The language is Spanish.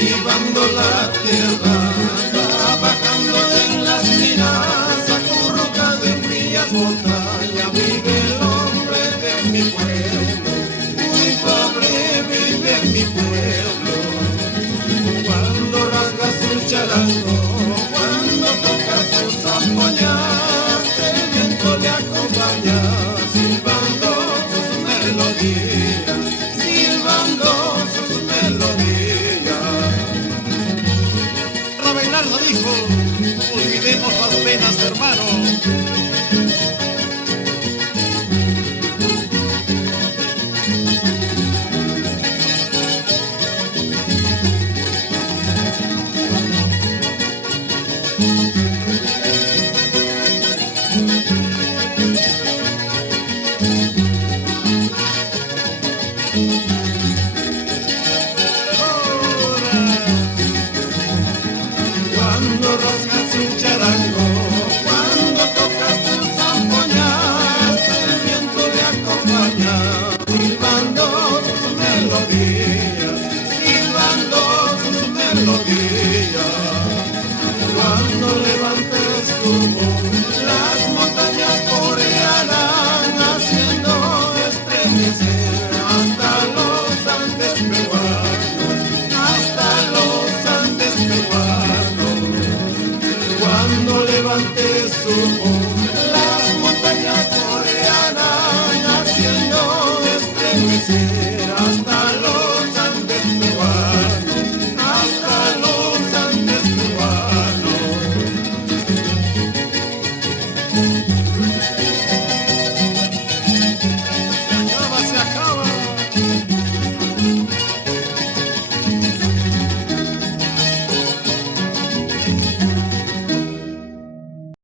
silbando la tierra, trabajando en las minas, acurrucado en frías montañas, vive el hombre de mi pueblo, muy pobre vive en mi pueblo. Cuando rasga su charango, cuando toca su zampoñas, el viento le acompaña, silbando sus melodías, silbando sus melodías. Rabelardo dijo, olvidemos las penas, hermano. Cuando rasga su charango, cuando toca su zampoñas, el viento le acompaña, silbando sus melodías, silbando sus melodías. Cuando levantes tu voz, las montañas corearán, haciendo estremecer hasta los Andes peruanos, hasta los Andes peruanos. Cuando levantes tu voz, las montañas corearán, haciendo estremecer hasta